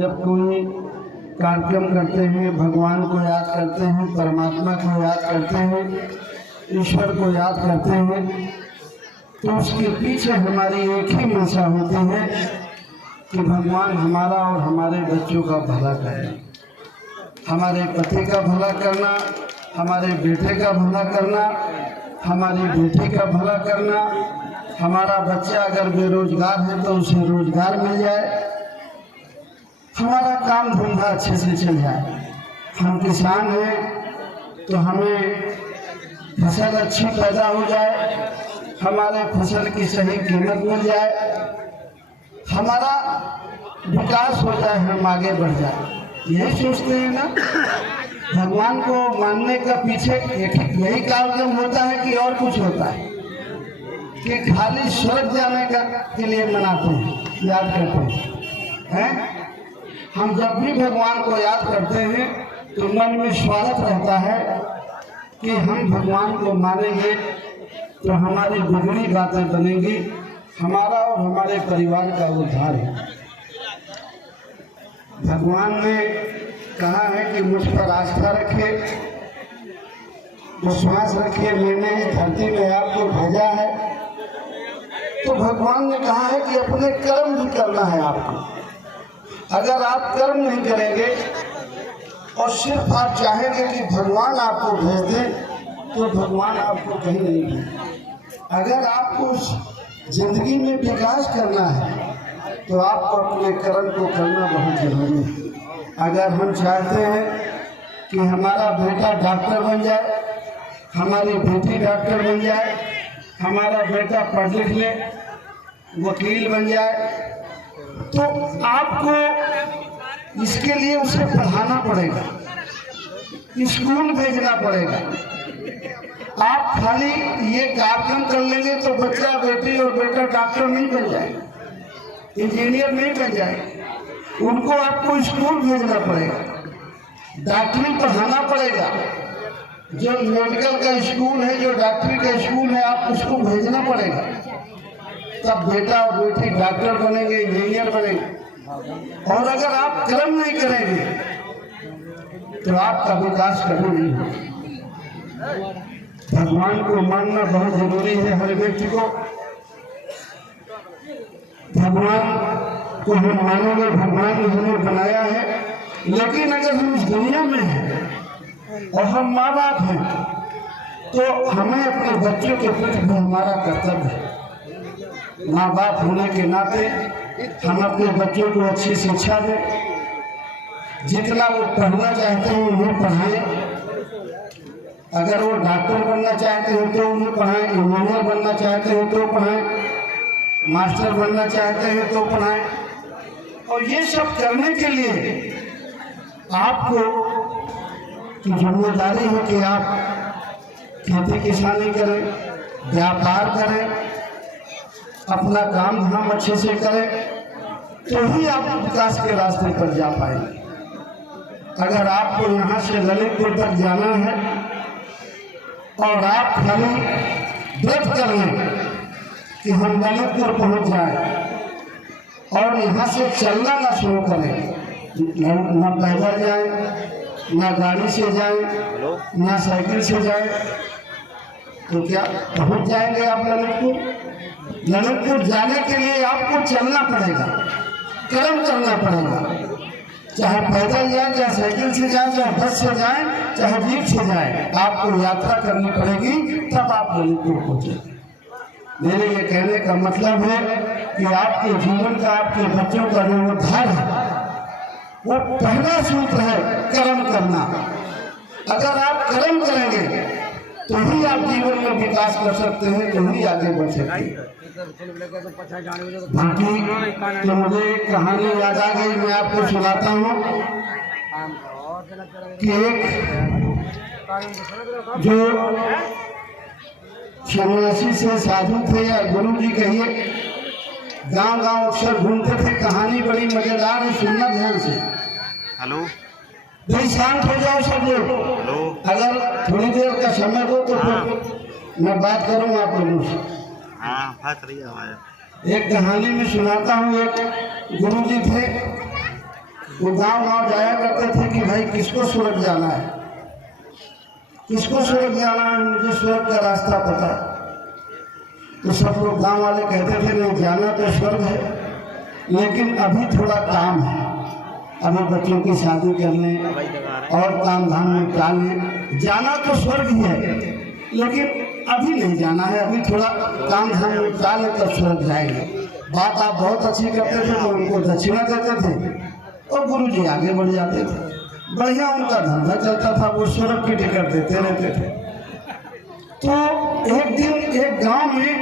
जब कोई कार्यक्रम करते हैं, भगवान को याद करते हैं, परमात्मा को याद करते हैं, ईश्वर को याद करते हैं, तो उसके पीछे हमारी एक ही मंशा होती है कि भगवान हमारा और हमारे बच्चों का भला करना, हमारे पति का भला करना, हमारे बेटे का भला करना, हमारी बेटी का भला करना, हमारा बच्चा अगर बेरोजगार है तो उसे रोजगार मिल जाए, हमारा काम धंधा अच्छे से चल जाए। हम किसान हैं तो हमें फसल अच्छी पैदा हो जाए, हमारे फसल की सही कीमत मिल जाए, हमारा विकास हो जाए, हम आगे बढ़ जाए। यही सोचते हैं ना। भगवान को मानने का पीछे यही कार्यक्रम होता है कि और कुछ होता है कि खाली स्वर्ग जाने का के लिए मनाते हैं, याद करते हैं। हम जब भी भगवान को याद करते हैं तो मन में स्वागत रहता है कि हम भगवान को मानेंगे तो हमारी बिगड़ी बातें बनेंगी, हमारा और हमारे परिवार का उद्धार है। भगवान ने कहा है कि मुझ पर आस्था रखिए, विश्वास रखिए, मैंने इस धरती में आपको भेजा है। तो भगवान ने कहा है कि अपने कर्म भी करना है आपको। अगर आप कर्म नहीं करेंगे और सिर्फ आप चाहेंगे कि भगवान आपको भेज दे तो भगवान आपको कहीं नहीं भेजेगा। अगर आपको जिंदगी में विकास करना है तो आपको अपने कर्म को करना बहुत जरूरी है। अगर हम चाहते हैं कि हमारा बेटा डॉक्टर बन जाए, हमारी बेटी डॉक्टर बन जाए, हमारा बेटा पढ़ लिख ले, वकील बन जाए, तो आपको इसके लिए उसे पढ़ाना पड़ेगा, स्कूल भेजना पड़ेगा। आप खाली ये कार्यक्रम कर लेंगे तो बच्चा बेटी और बेटा डॉक्टर नहीं बन जाए, इंजीनियर नहीं बन जाए। उनको आपको स्कूल भेजना पड़ेगा, डॉक्टरी पढ़ाना पड़ेगा। जो मेडिकल का स्कूल है, जो डॉक्टरी का स्कूल है, आप उसको भेजना पड़ेगा। तब बेटा और बेटी डॉक्टर बनेंगे, इंजीनियर बनेंगे। और अगर आप कर्म नहीं करेंगे तो आपका विकास कभी नहीं होगा। भगवान को मानना बहुत जरूरी है हर व्यक्ति को। भगवान को हम मानेंगे, भगवान ने हमें बनाया है। लेकिन अगर हम इस दुनिया में हैं और हम माँ बाप हैं तो हमें अपने बच्चों के प्रति भी हमारा कर्तव्य है। माँ बाप होने के नाते हम अपने बच्चों को अच्छी शिक्षा दें, जितना वो पढ़ना चाहते हैं उन्हें पढ़ाएं। अगर वो डॉक्टर बनना चाहते हैं तो उन्हें पढ़ाएं, इंजीनियर बनना चाहते हैं तो पढ़ाएं, मास्टर बनना चाहते हैं तो पढ़ाएं। और ये सब करने के लिए आपको की जिम्मेदारी है कि आप खेती किसानी करें, व्यापार करें, अपना काम धाम अच्छे से करें, तो ही आप विकास के रास्ते पर जा पाएंगे। अगर आपको यहाँ से ललितपुर तक जाना है और आप खाली व्रत कर लें कि हम ललितपुर पहुँच जाए और यहाँ से चलना ना शुरू करें, ना पैदल जाए, ना गाड़ी से जाए, ना साइकिल से जाए, तो क्या पहुँच जाएंगे आप ललितपुर? ललितपुर जाने के लिए आपको चलना पड़ेगा, कर्म करना पड़ेगा। चाहे पैदल जाए, चाहे साइकिल से जाए, चाहे बस से जाए, चाहे जीप से जाए, आपको यात्रा करनी पड़ेगी, तब आप ललितपुर पहुँचेंगे। मेरे ये कहने का मतलब है कि आपके जीवन का, आपके बच्चों का जो उद्धार है वो पहला सूत्र है कर्म करना। अगर आप कर्म करेंगे तो ही आप जीवन में विकास कर सकते हैं, तो ही आगे बढ़ सकते हैं। बाकी तो मुझे एक कहानी याद आ गई, मैं आपको सुनाता हूँ कि एक जो सन्यासी से साधु थे या गुरु जी कहिए, गांव-गांव अक्सर घूमते थे। कहानी बड़ी मजेदार है, सुनना ध्यान से। हेलो भाई शांत हो जाओ सब लोग। अगर थोड़ी देर का समय दो तो फिर मैं बात करूँगा आप लोगों से। हाँ, एक कहानी में सुनाता हूँ। एक गुरु जी थे, वो गांव गांव जाया करते थे कि भाई किसको स्वर्ग जाना है, किसको स्वर्ग जाना है, मुझे स्वर्ग का रास्ता पता है। तो सब लोग गांव वाले कहते थे नहीं, जाना तो स्वर्ग है लेकिन अभी थोड़ा काम है, अभी बच्चों की शादी करने और काम धाम निपटाने, जाना तो स्वर्ग ही है लेकिन अभी नहीं जाना है, अभी थोड़ा काम धाम निपटा ले तब स्वर्ग जाएंगे। बात आप बहुत अच्छी करते थे तो उनको दक्षिणा देते थे और गुरुजी आगे बढ़ जाते थे, बढ़िया उनका धंधा चलता था, वो स्वर्ग की टिकट देते रहते थे। तो एक दिन एक गांव में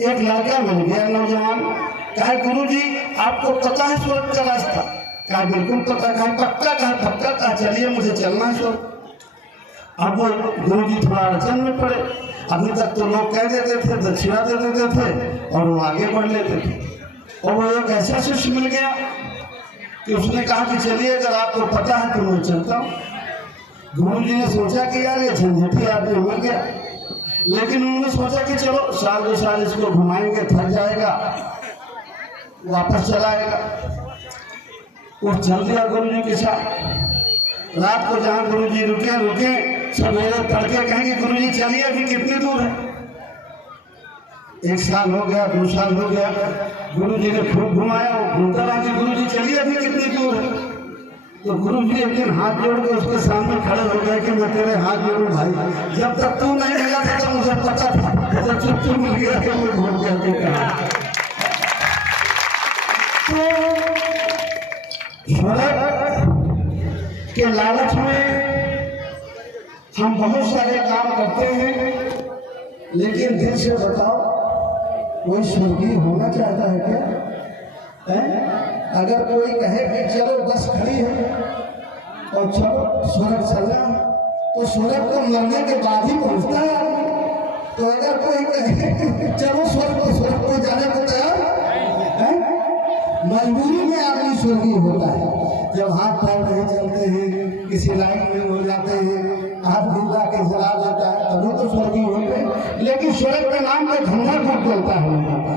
एक लड़का मिल गया नौजवान, कहा गुरुजी आपको पता है स्वर्ग का रास्ता? कहा बिल्कुल पता। कहा पक्का? कहा पक्का। कहा चलिए मुझे चलना है स्वर्ग। अब वो गुरुजी थोड़ा अड़चन में पड़े, अभी तक तो लोग कह देते थे, दक्षिणा दे देते थे और वो आगे बढ़ लेते थे। और वो एक ऐसा शिष्य मिल गया कि उसने कहा कि चलिए अगर आपको पता है तो मैं चलता हूँ। गुरुजी ने सोचा कि यार ये झंझटी आदमी मिल गया, लेकिन उन्होंने सोचा कि चलो साल 2 साल इसको घुमाएंगे, थक जाएगा, वापस चलाएगा। वो चल दिया गुरुजी के साथ। रात को जहाँ गुरुजी रुके सवेरे तड़के कहेंगे गुरुजी चलिए अभी कितनी दूर है। 1 साल हो गया, 2 साल हो गया, गुरुजी ने खूब घुमाया, वो घूमता रहा कि गुरुजी चलिए अभी कितनी दूर है। तो गुरुजी एक दिन हाथ जोड़ के उसके सामने खड़े हो गए कि मैं तेरे हाथ जोड़ूं भाई, जब तक तू नहीं मिला था तब मुझे पता था, जब चुप मिल गया कि मैं घूम करके कहा। तो स्वर्ग के लालच में हम बहुत सारे काम करते हैं, लेकिन दिल से बताओ कोई स्वर्गीय होना चाहता है क्या? अगर कोई कहे कि चलो बस खड़ी है और चलो स्वर्ग चलना है, तो स्वर्ग को मरने के बाद ही पहुंचता है आदमी। तो अगर कोई कहे चलो स्वर्ग को जाने को तैयार है, मजबूरी में आदमी स्वर्गीय होता है। जब हाथ पैर नहीं चलते हैं, किसी लाइन में हो जाते हैं, हाथ गिरा के जला देता है, तभी तो स्वर्गीय होते। लेकिन स्वर्ग के नाम पे धंधा खूब चलता है लोगों का,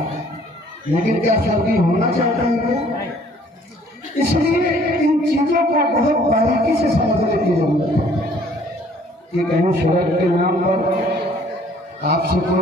लेकिन क्या स्वर्गीय होना चाहते हैं क्या? इसलिए इन चीजों को बहुत बारीकी से समझने की जरूरत है कि कहीं स्वर्ग के नाम पर आपसे कोई